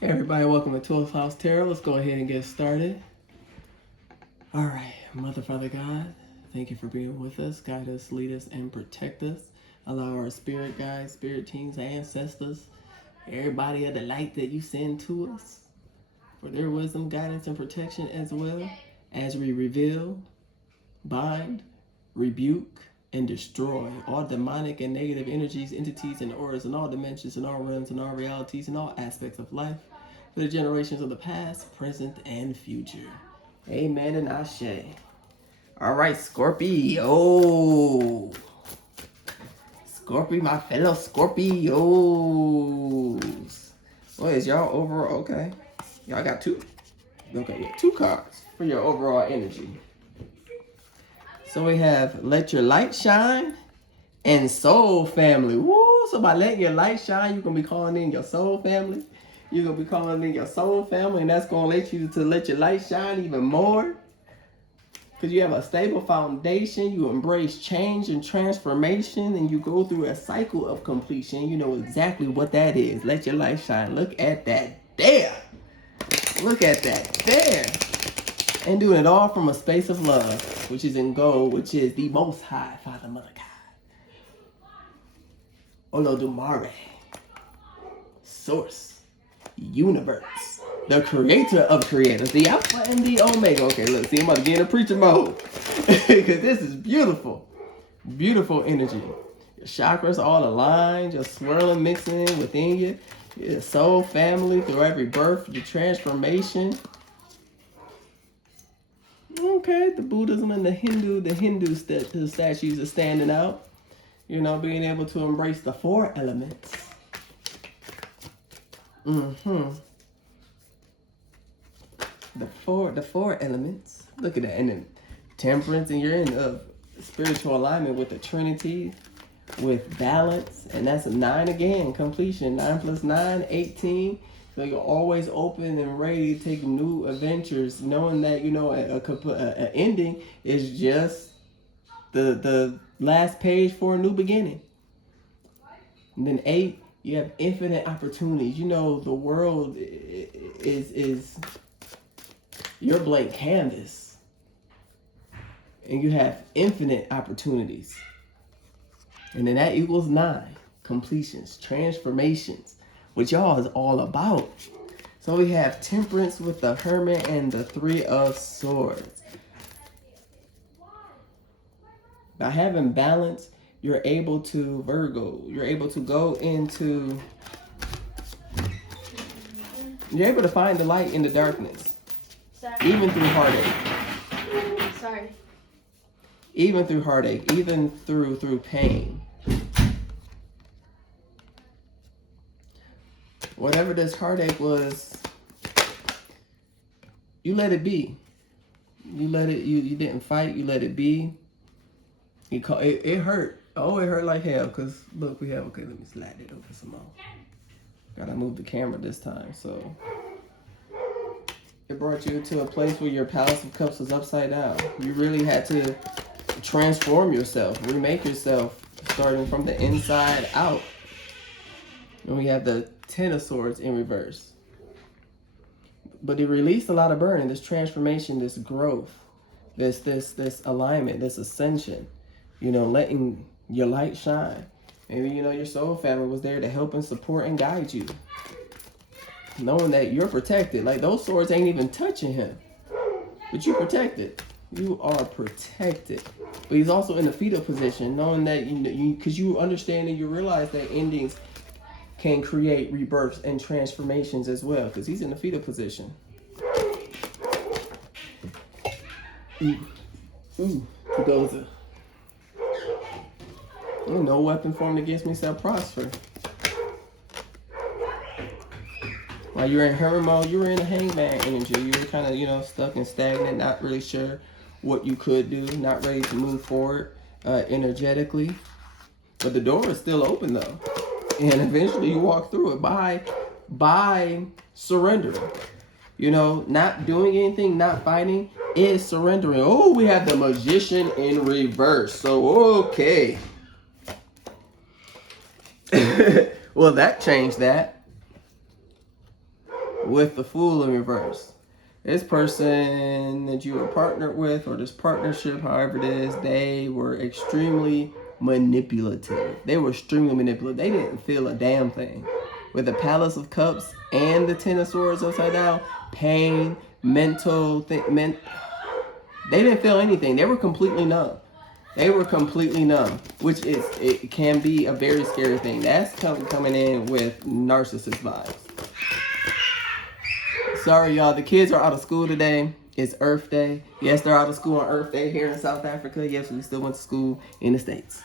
Hey everybody, welcome to 12th House Tarot. Let's go ahead and get started. All right, Mother, Father, God, thank you for being with us. Guide us, lead us, and protect us. Allow our spirit guides, spirit teams, ancestors, everybody of the light that you send to us, for their wisdom, guidance, and protection as well, as we reveal, bind, rebuke, and destroy all demonic and negative energies, entities, and auras in all dimensions, in all realms, in all realities, in all aspects of life, for the generations of the past, present, and future. Amen and Ashe. All right, Scorpio. Scorpio, my fellow Scorpios. What is y'all overall? Okay. Y'all got two? Okay, yeah, two cards for your overall energy. So we have Let Your Light Shine and Soul Family. Woo! So by letting your light shine, you're going to be calling in your soul family. You're going to be calling in your soul family, and that's going to let you to let your light shine even more. Because you have a stable foundation, you embrace change and transformation, and you go through a cycle of completion. You know exactly what that is. Let your light shine. Look at that there. Look at that there. And doing it all from a space of love, which is in gold, which is the Most High, Father, Mother, God. Olodumare, Source, Universe, the creator of creators, the Alpha and the Omega. Okay, look, see, I'm about to get in a preacher mode. Because this is beautiful. Beautiful energy. Your chakras all aligned, just swirling, mixing in within you. Your soul family through every birth, your transformation. Okay, the Buddhism and the Hindu statues are standing out. You know, being able to embrace the four elements. The four elements. Look at that. And then temperance, and you're in spiritual alignment with the Trinity, with balance, and that's a 9 again, completion. 9 plus 9, 18. So you're always open and ready to take new adventures, knowing that, you know, an ending is just the last page for a new beginning. And then 8, you have infinite opportunities. You know, the world is your blank canvas. And you have infinite opportunities. And then that equals 9, completions, transformations, which y'all is all about. So we have temperance with the Hermit and the 3 of Swords. By having balance, you're able to, Virgo, you're able to go into, you're able to find the light in the darkness. Sorry. Even through heartache. Sorry. Even through heartache, even through pain. Whatever this heartache was, you let it be. You let it, you didn't fight, you let it be. It hurt. Oh, it hurt like hell. Because, look, we have, okay, let me slide it over some more. Gotta move the camera this time. So, it brought you to a place where your Palace of Cups was upside down. You really had to transform yourself, remake yourself, starting from the inside out. And we have the 10 of Swords in reverse. But it released a lot of burden, this transformation, this growth, this alignment, this ascension. You know, letting your light shine. Maybe, you know, your soul family was there to help and support and guide you. Knowing that you're protected. Like, those swords ain't even touching him. But you're protected. You are protected. But he's also in the fetal position, knowing that, because you understand and you realize that endings can create rebirths and transformations as well. Because he's in the fetal position. Ooh, goes a... No weapon formed against me shall prosper. While you're in hermit mode, you were in a hangman energy. You were kind of, you know, stuck and stagnant, not really sure what you could do, not ready to move forward energetically. But the door is still open though. And eventually you walk through it by surrendering. You know, not doing anything, not fighting, is surrendering. Oh, we have the Magician in reverse. So, okay. Well, that changed that. with the Fool in reverse. This person that you were partnered with, or this partnership, however it is, they were extremely manipulative. They didn't feel a damn thing. With the Palace of Cups and the Ten of Swords upside down, pain, mental, they didn't feel anything. They were completely numb. Which it can be a very scary thing. That's coming in with narcissist vibes. Sorry, y'all. The kids are out of school today. It's Earth Day. Yes, they're out of school on Earth Day here in South Africa. Yes, we still went to school in the States.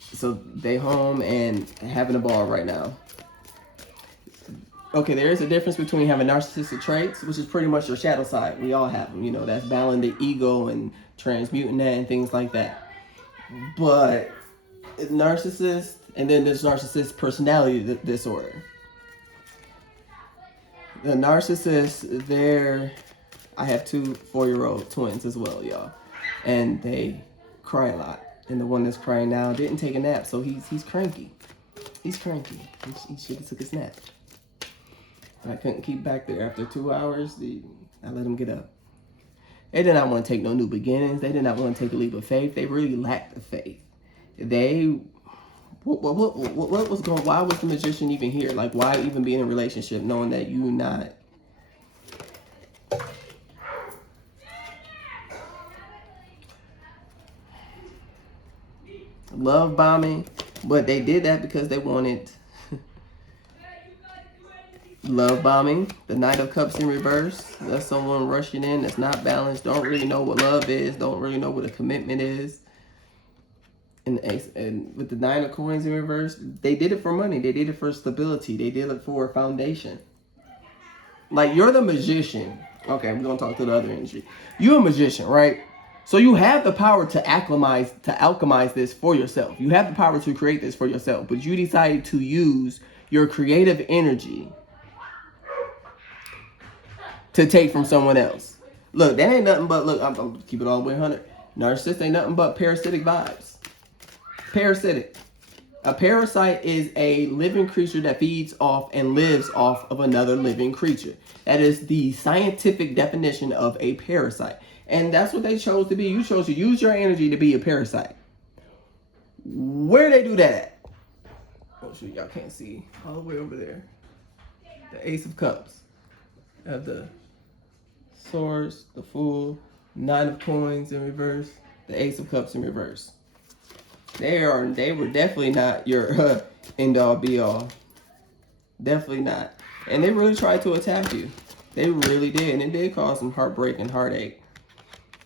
So they home and having a ball right now. Okay, there is a difference between having narcissistic traits, which is pretty much your shadow side. We all have them. You know, that's battling the ego and transmuting that and things like that. But narcissist, and then there's narcissist personality disorder. The narcissist, I have 2 4-year-old twins as well, y'all. And they cry a lot. And the one that's crying now didn't take a nap, so he's cranky. He's cranky. He should have took his nap. But I couldn't keep back there. After 2 hours, I let him get up. They did not want to take no new beginnings. They did not want to take a leap of faith. They really lacked the faith. What was going? Why was the magician even here? Like, why even be in a relationship knowing that you not? Love bombing, but they did that because they wanted love bombing. The Knight of Cups in reverse. That's someone rushing in that's not balanced. Don't really know what love is. Don't really know what a commitment is. And with the 9 of Coins in reverse, they did it for money. They did it for stability. They did it for a foundation. Like, you're the magician. Okay, we're going to talk to the other energy. You're a magician, right? So you have the power to alchemize this for yourself. You have the power to create this for yourself. But you decided to use your creative energy to take from someone else. Look, that ain't nothing but, look, I'm going to keep it all the way 100. Narcissist ain't nothing but parasitic vibes. Parasitic. A parasite is a living creature that feeds off and lives off of another living creature. That is the scientific definition of a parasite. And that's what they chose to be. You chose to use your energy to be a parasite. Where they do that at? Oh, shoot, y'all can't see. All the way over there. The Ace of Cups. Have the Swords, the Fool, 9 of Coins in reverse, the Ace of Cups in reverse. They were definitely not your end all be all. Definitely not. And they really tried to attack you. They really did. And it did cause some heartbreak and heartache.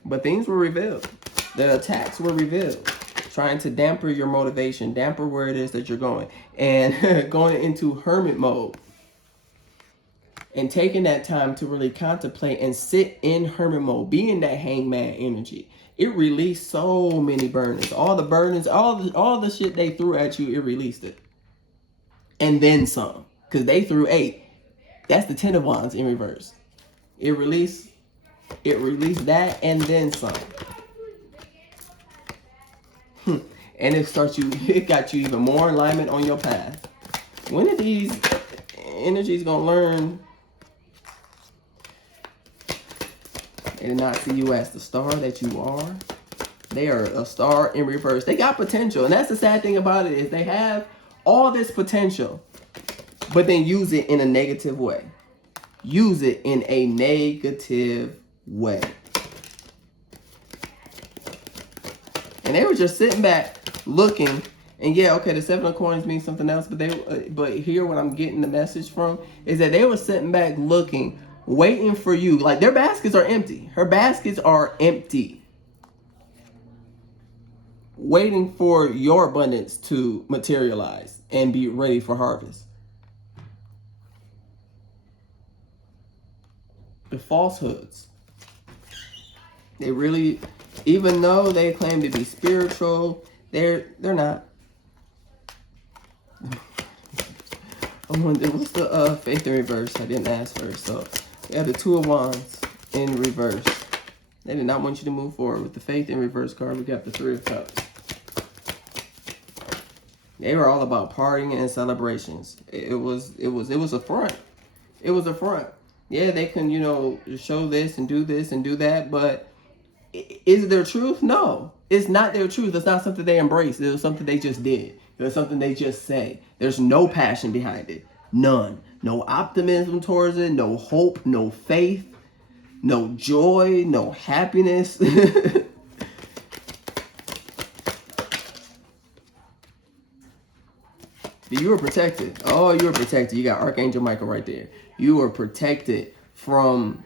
But things were revealed. The attacks were revealed. Trying to damper your motivation, damper where it is that you're going. And going into hermit mode. And taking that time to really contemplate and sit in hermit mode. Be in that hangman energy. It released so many burdens. All the burdens, all the shit they threw at you, it released it. And then some. Because they threw 8. That's the 10 of Wands in reverse. It released that and then some. And it got you even more alignment on your path. When are these energies gonna learn? They did not see you as the star that you are. They are a star in reverse. They got potential. And that's the sad thing about it, is they have all this potential, but then use it in a negative way. Use it in a negative way. And they were just sitting back, looking. And yeah, okay, the 7 of Coins means something else. But here, what I'm getting the message from is that they were sitting back, looking, waiting for you. Like, their baskets are empty. Her baskets are empty. Waiting for your abundance to materialize and be ready for harvest. The falsehoods. They really, even though they claim to be spiritual, they're not. What's the faith in reverse? I didn't ask first. So we have the 2 of Wands in reverse. They did not want you to move forward. With the faith in reverse card, we got the 3 of Cups. They were all about partying and celebrations. It was a front. It was a front. Yeah, they can, show this and do that, but is it their truth? No, it's not their truth. It's not something they embrace. It was something they just did. It was something they just say. There's no passion behind it. None. No optimism towards it. No hope. No faith. No joy. No happiness. You were protected. Oh, you were protected. You got Archangel Michael right there. You were protected from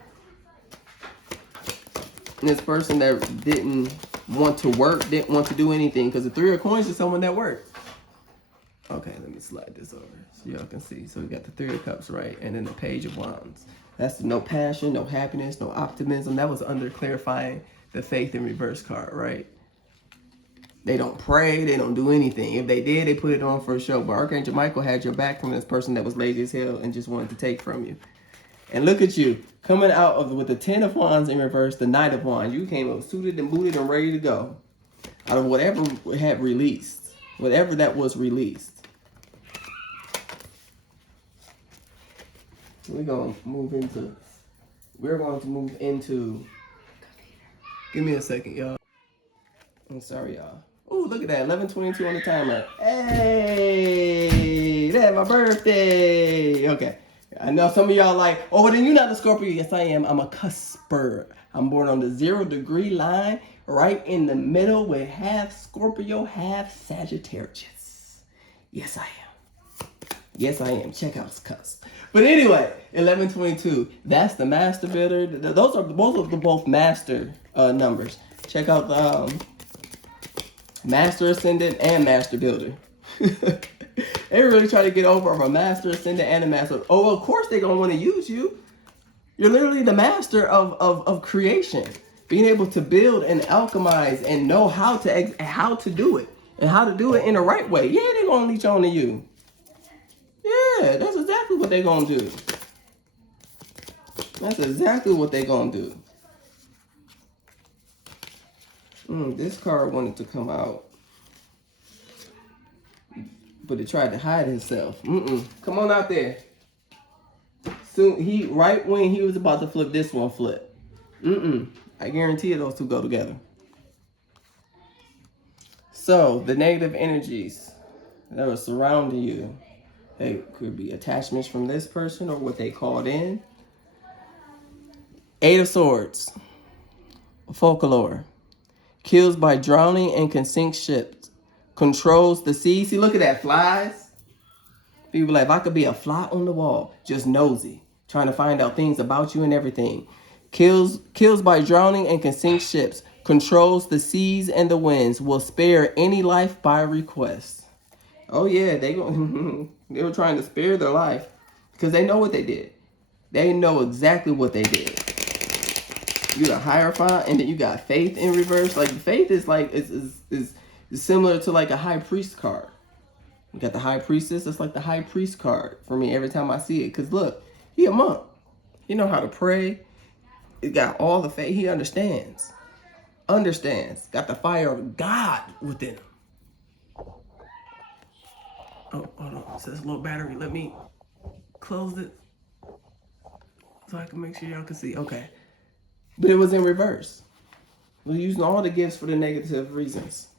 this person that didn't want to work, didn't want to do anything. Because the Three of Coins is someone that worked. Okay, let me slide this over so y'all can see. So we got the Three of Cups, right? And then the Page of Wands. That's no passion, no happiness, no optimism. That was under clarifying the Faith in Reverse card, right? They don't pray. They don't do anything. If they did, they put it on for a show. But Archangel Michael had your back from this person that was lazy as hell and just wanted to take from you. And look at you coming out of with the 10 of Wands in reverse, the Knight of Wands. You came up suited and booted and ready to go out of whatever had released, whatever that was released. We're going to move into. Give me a second, y'all. I'm sorry, y'all. Oh, look at that. 11:22 on the timer. Hey, that's my birthday. Okay. I know some of y'all like, oh, then you're not a Scorpio. Yes, I am. I'm a cusper. I'm born on the 0-degree line, right in the middle with half Scorpio, half Sagittarius. Yes, I am. Yes, I am. Check out this cusp. But anyway, 11:22. That's the master builder. Those are both master numbers. Check out the Master Ascendant and Master Builder. They really try to get over a Master Ascendant and a Master. Oh, of course they're going to want to use you. You're literally the master of creation. Being able to build and alchemize and know how to do it. And how to do it in the right way. Yeah, they're going to leech on to you. Yeah, that's exactly what they're going to do. That's exactly what they're going to do. This card wanted to come out, but it tried to hide itself. Come on out there. Soon, right when he was about to flip, this one flipped. I guarantee you those two go together. So, the negative energies that are surrounding you, they could be attachments from this person or what they called in. 8 of Swords, folklore. Kills by drowning and can sink ships. Controls the sea. See, look at that. Flies. People like, if I could be a fly on the wall, just nosy, trying to find out things about you and everything. Kills by drowning and can sink ships. Controls the seas and the winds. Will spare any life by request. Oh yeah, they were trying to spare their life because they know what they did. They know exactly what they did. You got Hierophant, and then you got Faith in reverse. Like Faith is like is similar to like a High Priest card. You got the High Priestess. It's like the High Priest card for me every time I see it. Cause look, he a monk. He know how to pray. He got all the faith. He understands. Got the fire of God within him. Oh, hold on. It says low battery. Let me close it so I can make sure y'all can see. Okay. But it was in reverse. We're using all the gifts for the negative reasons.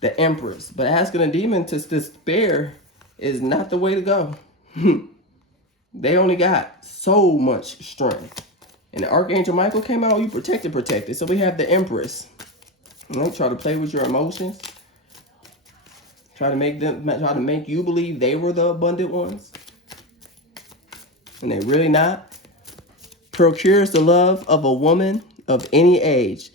The Empress. But asking a demon to spare is not the way to go. They only got so much strength. And the Archangel Michael came out, you protected. So we have the Empress. Try to play with your emotions. Try to make you believe they were the abundant ones. And they're really not. Procures the love of a woman of any age.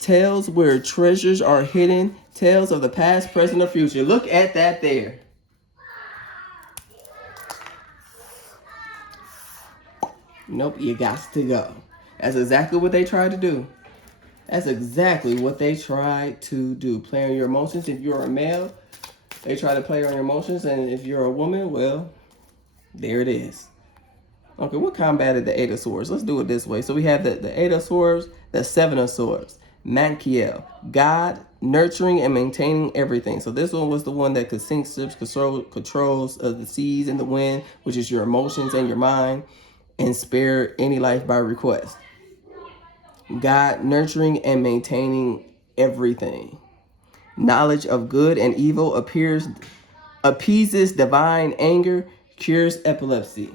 Tells where treasures are hidden. Tales of the past, present, or future. Look at that there. Nope, you got to go. That's exactly what they tried to do. Play on your emotions. If you're a male, they try to play on your emotions. And if you're a woman, well, there it is. Okay, what combated the 8 of Swords? Let's do it this way. So we have the 8 of Swords, the 7 of Swords. Mankiel, God nurturing and maintaining everything. So this one was the one that could sink ships, controls the seas and the wind, which is your emotions and your mind, and spare any life by request. God nurturing and maintaining everything. Knowledge of good and evil appeases divine anger, cures epilepsy.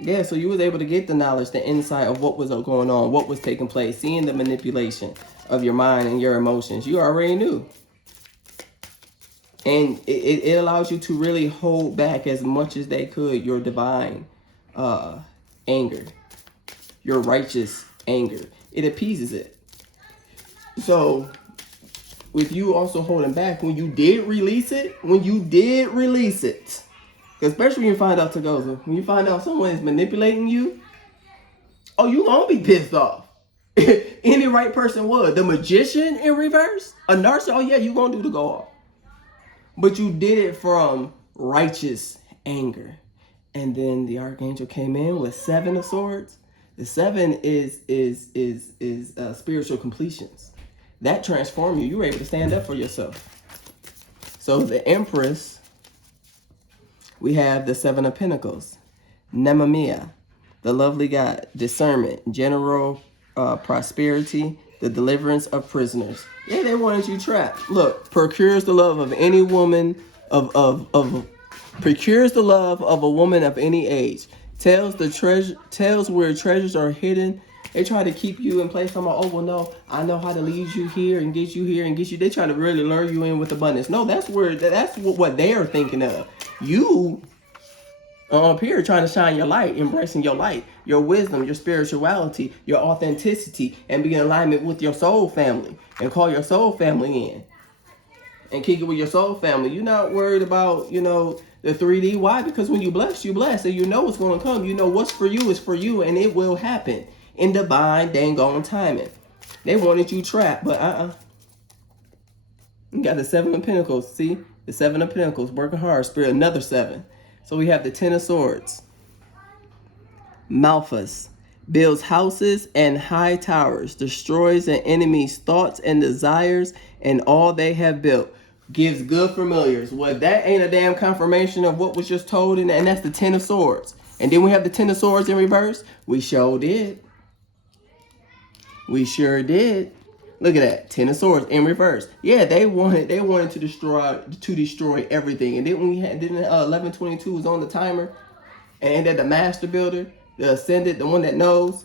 Yeah, so you was able to get the knowledge, the insight of what was going on, what was taking place, seeing the manipulation of your mind and your emotions. You already knew. And it allows you to really hold back as much as they could your divine anger, your righteous anger. It appeases it. So with you also holding back, when you did release it, especially when you find out Togoza, when you find out someone is manipulating you, oh, you gonna be pissed off. Any right person would. The magician in reverse, a narcissist, oh yeah, you gonna do the go off. But you did it from righteous anger. And then the archangel came in with 7 of swords. The 7 is spiritual completions. That transformed you. You were able to stand up for yourself. So the Empress, we have the 7 of Pentacles, Nemamia, the lovely God, discernment, general prosperity, the deliverance of prisoners. Yeah, they wanted you trapped. Look, procures the love of any woman procures the love of a woman of any age. Tells where treasures are hidden. They try to keep you in place. I'm like, oh well, no, I know how to lead you here and get you here and get you. They try to really lure you in with abundance. No, that's what they are thinking of. You up here trying to shine your light, embracing your light, your wisdom, your spirituality, your authenticity, and be in alignment with your soul family, and call your soul family in and kick it with your soul family. You're not worried about, the 3D. Why? Because when you bless, and you know what's going to come. You know what's for you is for you, and it will happen in divine dang on timing. They wanted you trapped, but You got the 7 of Pentacles. See? The 7 of Pentacles, working hard, spirit, another 7. So we have the 10 of Swords. Malphus builds houses and high towers, destroys an enemy's thoughts and desires, and all they have built. Gives good familiars. Well, that ain't a damn confirmation of what was just told, and that's the 10 of Swords. And then we have the 10 of Swords in reverse. We sure did. We sure did. Look at that, 10 of Swords in reverse. Yeah, they wanted to destroy everything. And then when we had 1122 was on the timer, and that the Master Builder, the Ascended, the one that knows.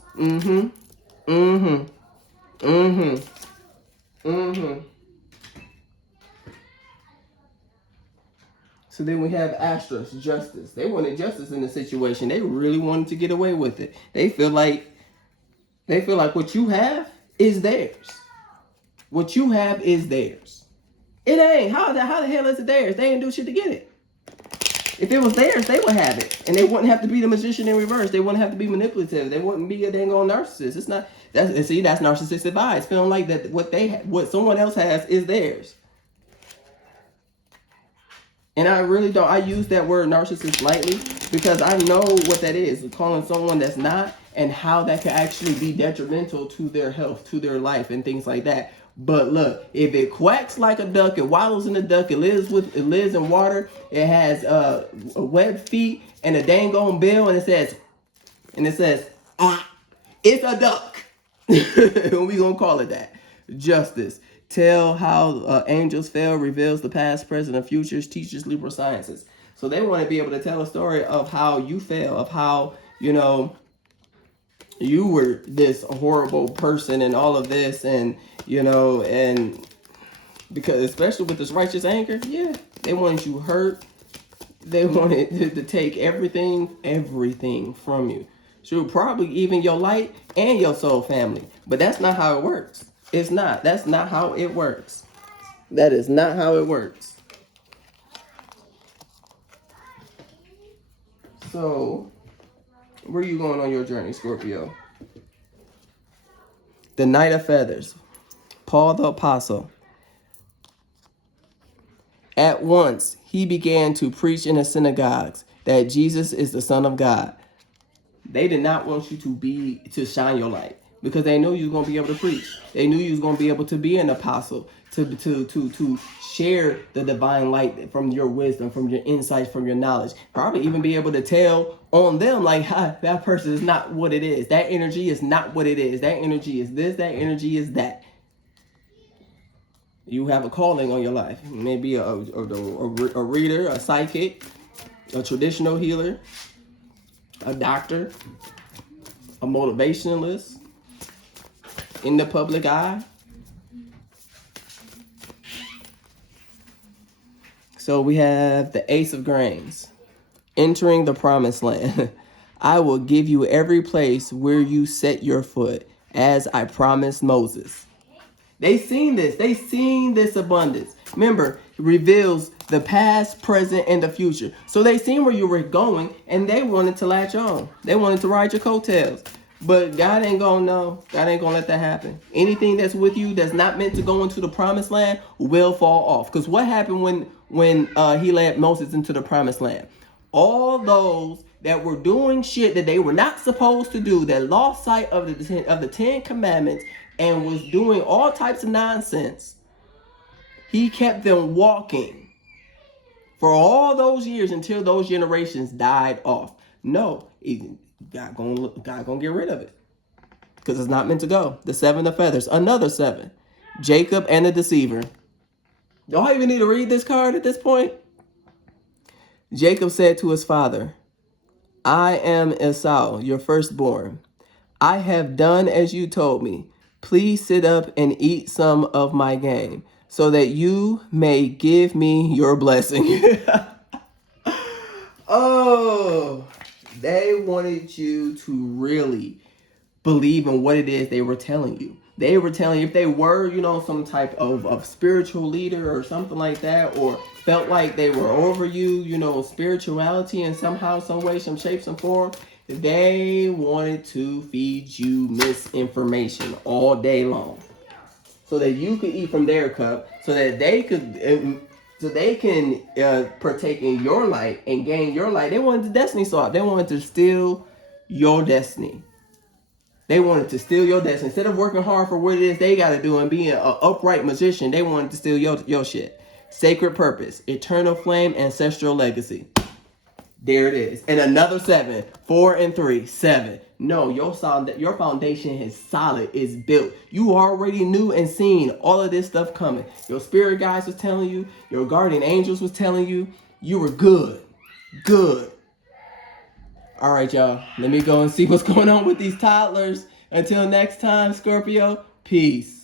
So then we have Astros, justice. They wanted justice in the situation. They really wanted to get away with it. They feel like what you have is theirs. What you have is theirs. It ain't. How the hell is it theirs? They ain't do shit to get it. If it was theirs, they would have it. And they wouldn't have to be the magician in reverse. They wouldn't have to be manipulative. They wouldn't be a dang old narcissist. It's not. That's narcissistic vibes. Feeling like that what someone else has is theirs. And I really don't. I use that word narcissist lightly because I know what that is. Calling someone that's not, and how that could actually be detrimental to their health, to their life, and things like that. But look, if it quacks like a duck, it waddles in the duck, it lives in water, it has webbed feet and a dang on bill, and it says, it's a duck. We gonna call it that. Justice. Tell how angels fell, reveals the past, present, and futures, teaches liberal sciences. So they want to be able to tell a story of how you fell, of how, you were this horrible person and all of this, and and because especially with this righteous anger, yeah, they wanted you hurt. They wanted to take everything from you. So probably even your light and your soul family. But that's not how it works. It's not. That's not how it works. That is not how it works. So, where are you going on your journey, Scorpio? The Knight of Feathers. Paul the Apostle. At once, he began to preach in the synagogues that Jesus is the Son of God. They did not want you to shine your light because they knew you was gonna be able to preach. They knew you was gonna be able to be an apostle, to share the divine light from your wisdom, from your insights, from your knowledge. Probably even be able to tell on them like, that person is not what it is. That energy is not what it is. That energy is this. That energy is that. You have a calling on your life. Maybe a reader, a psychic, a traditional healer, a doctor, a motivationalist, in the public eye. So we have the Ace of Grains, entering the promised land. I will give you every place where you set your foot, as I promised Moses. They seen this. They seen this abundance. Remember, it reveals the past, present, and the future. So they seen where you were going, and they wanted to latch on. They wanted to ride your coattails. But God ain't gonna know. God ain't gonna let that happen. Anything that's with you that's not meant to go into the promised land will fall off. Because what happened when he led Moses into the promised land? All those that were doing shit that they were not supposed to do, that lost sight of the 10 Commandments and was doing all types of nonsense, he kept them walking for all those years until those generations died off. No, God gonna get rid of it because it's not meant to go. The 7 of feathers, another 7. Jacob and the deceiver. Do I even need to read this card at this point? Jacob said to his father, I am Esau, your firstborn. I have done as you told me. Please sit up and eat some of my game so that you may give me your blessing. Oh, they wanted you to really believe in what it is they were telling you. They were telling you, if they were, some type of spiritual leader or something like that, or felt like they were over you, spirituality in somehow, some way, some shape, some form, they wanted to feed you misinformation all day long so that you could eat from their cup, so that they can partake in your light and gain your light. They wanted the destiny swap. They wanted to steal your destiny. They wanted to steal your destiny. Instead of working hard for what it is they got to do and being an upright magician, they wanted to steal your shit. Sacred purpose, eternal flame, ancestral legacy. There it is. And another 7. 4 and 3. 7. No, your foundation is solid. It's built. You already knew and seen all of this stuff coming. Your spirit guides was telling you. Your guardian angels was telling you. You were good. Good. All right, y'all. Let me go and see what's going on with these toddlers. Until next time, Scorpio. Peace.